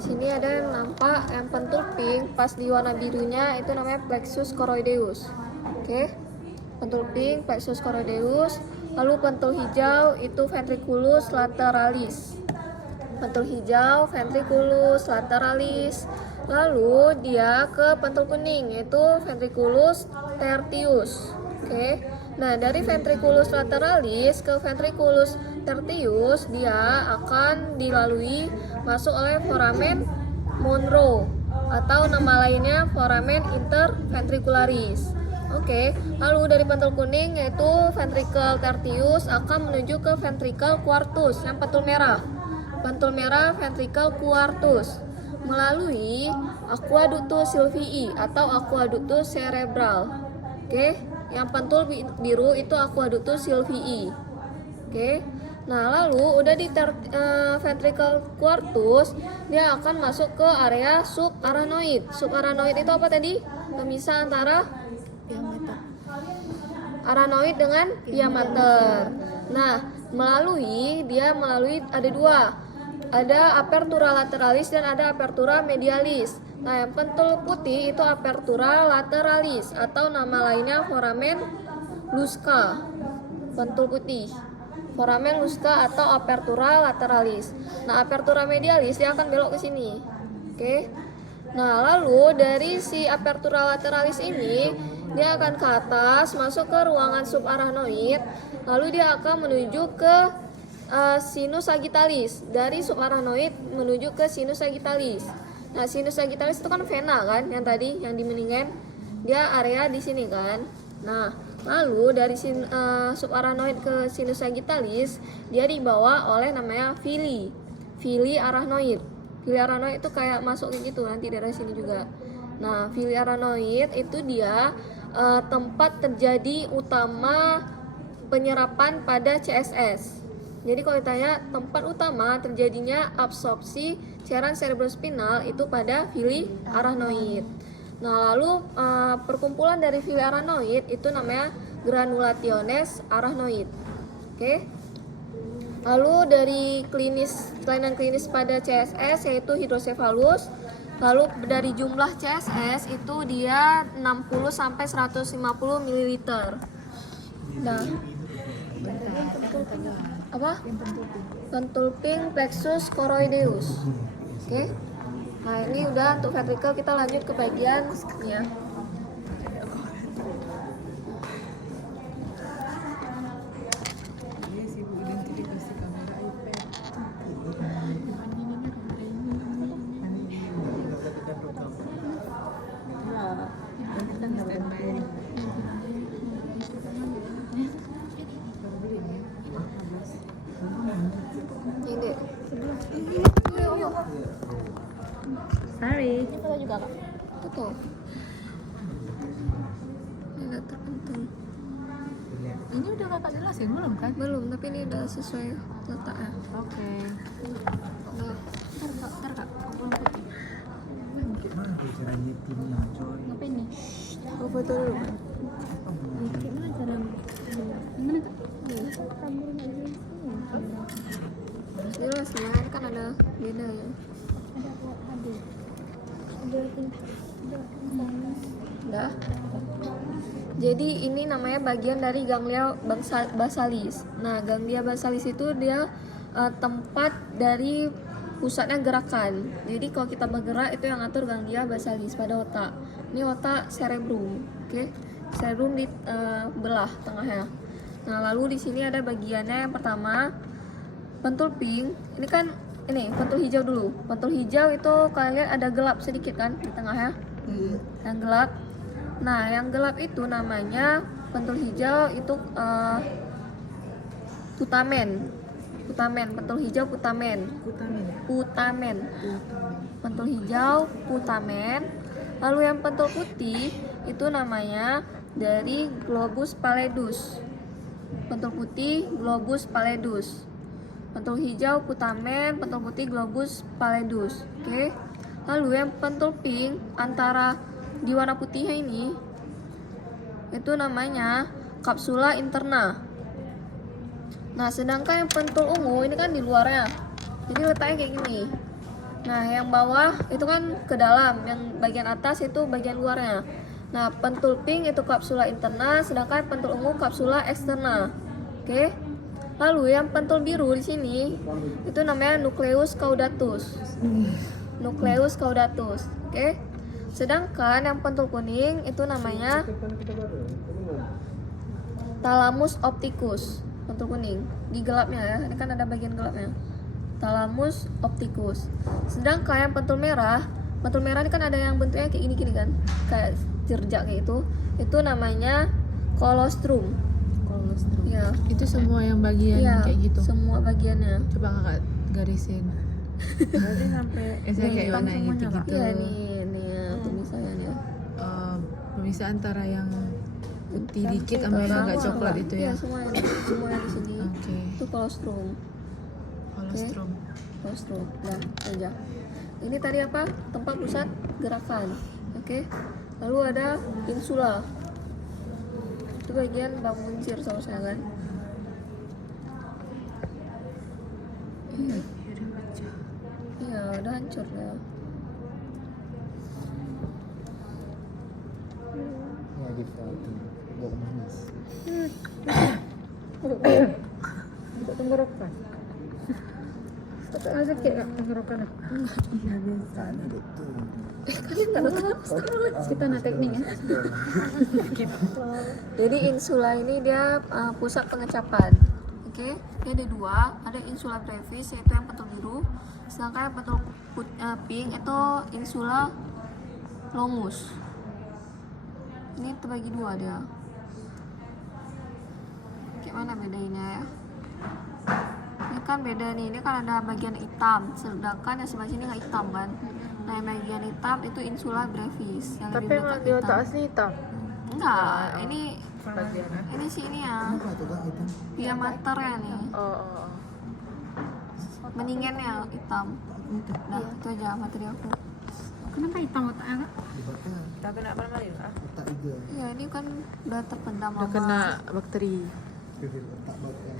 di sini ada yang nampak yang pentul pink pas di warna birunya itu namanya plexus choroideus. Oke. Pentul pink plexus choroideus, lalu pentul hijau itu ventriculus lateralis. Pentul hijau ventriculus lateralis. Lalu dia ke pentul kuning yaitu ventriculus tertius. Oke. Nah, dari ventriculus lateralis ke ventriculus tertius dia akan dilalui masuk oleh foramen Monro atau nama lainnya foramen interventricularis. Oke, lalu dari pentul kuning yaitu ventricle tertius akan menuju ke ventricle quartus yang pentul merah. Pentul merah ventricle quartus melalui aqueductus sylvii atau aqueductus cerebral. Oke, yang pentul biru itu aqueductus sylvii. Oke. Nah, lalu udah di ventricle quartus, dia akan masuk ke area subarachnoid. Subarachnoid itu apa tadi? Pemisah antara arachnoid dengan pia mater. Nah, melalui ada dua. Ada apertura lateralis dan ada apertura medialis. Nah, yang pentul putih itu apertura lateralis atau nama lainnya foramen Lusca. Pentul putih. Foramen Lusca atau apertura lateralis. Nah, apertura medialis dia akan belok ke sini. Oke. Nah, lalu dari si apertura lateralis ini dia akan ke atas masuk ke ruangan subarachnoid, lalu dia akan menuju ke sinus sagittalis. Dari subarachnoid menuju ke sinus sagittalis. Nah, sinus sagittalis itu kan vena kan yang tadi yang di mendingan. Dia area di sini kan. Nah, lalu dari subarachnoid ke sinus sagittalis dia dibawa oleh namanya villi arachnoid. Villi arachnoid itu kayak masuk kayak gitu nanti dari sini juga. Nah, villi arachnoid itu dia tempat terjadi utama penyerapan pada CSS. Jadi kalau ditanya tempat utama terjadinya absorpsi cairan cerebrospinal itu pada villi arachnoid. Nah, lalu perkumpulan dari villi arachnoid itu namanya granulationes arachnoid. Oke. Lalu dari kelainan klinis pada CSS yaitu hidrocephalus. Lalu dari jumlah CSS itu dia 60 sampai 150 ml. Nah, apa? Pentul pink plexus choroideus. Oke. Nah, ini udah untuk ventricle, kita lanjut ke bagian ya. Ini. Sorry. Kita juga Kak. Betul. Ini terpenting. Ini udah kakak jelasin belum kan? Belum, tapi ini udah sesuai letaknya. Oke. Nah, Ntar kak, belum putih. Gimana cara nyetimnya coy? Apa ini? aku foto dulu. Gimana cara? Gimana kak? Jelas, sebenarnya kan ada beda ya. Udah. Jadi ini namanya bagian dari ganglia basalis. Nah, ganglia basalis itu dia tempat dari pusatnya gerakan. Jadi kalau kita bergerak itu yang ngatur ganglia basalis pada otak. Ini otak cerebrum, oke? Cerebrum di belah tengahnya. Nah, lalu di sini ada bagiannya yang pertama pentul pink. Ini kan ini pentul hijau dulu. Pentul hijau itu kalian lihat ada gelap sedikit kan di tengahnya. Yang gelap. Nah, yang gelap itu namanya pentul hijau itu putamen. Pentul hijau putamen. Pentul hijau putamen. Lalu yang pentul putih itu namanya dari globus pallidus. Pentul putih globus pallidus. Pentul hijau putamen, pentul putih globus pallidus. Oke. Lalu yang pentul pink antara di warna putihnya ini itu namanya kapsula interna. Nah, sedangkan yang pentul ungu ini kan di luarnya. Jadi letaknya kayak gini. Nah, yang bawah itu kan ke dalam, yang bagian atas itu bagian luarnya. Nah, pentul pink itu kapsula interna, sedangkan pentul ungu kapsula eksterna. Oke. Lalu yang pentul biru di sini itu namanya nucleus caudatus. Nucleus caudatus. Oke. Sedangkan yang pentul kuning itu namanya thalamus opticus. Pentul kuning di gelapnya ya. Ini kan ada bagian gelapnya. Thalamus opticus. Sedangkan yang pentul merah ini kan ada yang bentuknya kayak gini kan, kayak jerjak kayak itu. Itu namanya colostrum. Kolostrum. Ya, Itu semua yang bagian ya, kayak gitu. semua bagiannya. Coba kakak garisin. Berarti sampai Saya kayak hitam warna semuanya, gitu Kak? gitu. Iya nih ya tulisannya. Pemisah antara yang putih dikit sama yang Sama, agak coklat itu ya. Iya, semuanya di sini. Oke. Itu colostrum. Kolostrum. Colostrum. Nah, aja. Ini tadi apa? Tempat pusat gerakan. Oke. Lalu ada insula. Itu bagian bangun sir sama saya kan. Iya, udah hancur ya. Ya gitu tuh. Bau manis. Untuk tenggorokan. Tak sakit kak tenggorokan. Kan ada tuh. Kalian nggak tahu. Kita nak tekniknya. Jadi insula ini dia pusat pengecapan. Oke, dia ada dua, ada insula brevis yaitu yang pentul biru, sedangkan yang pentul pink itu insula longus. Ini terbagi dua dia. Gimana bedainnya ya? Ini kan beda nih, ini kan ada bagian hitam, sedangkan yang sebelah sini nggak hitam kan. Nah, yang bagian hitam itu insula brevis yang Tapi lebih emang dekat di otak hitam. asli hitam. Enggak, ini Bagian. sih ini ya. Apa tuh Kak itu? Diameternya nih, Oh. mendingannya hitam. Nah, itu aja materi aku. Kenapa hitam otaknya kak? Dibakar. Tak kena apa lagi kak? Otak juga. Ya, ini kan udah terpendam Udah lama. kena bakteri. Otak bakar.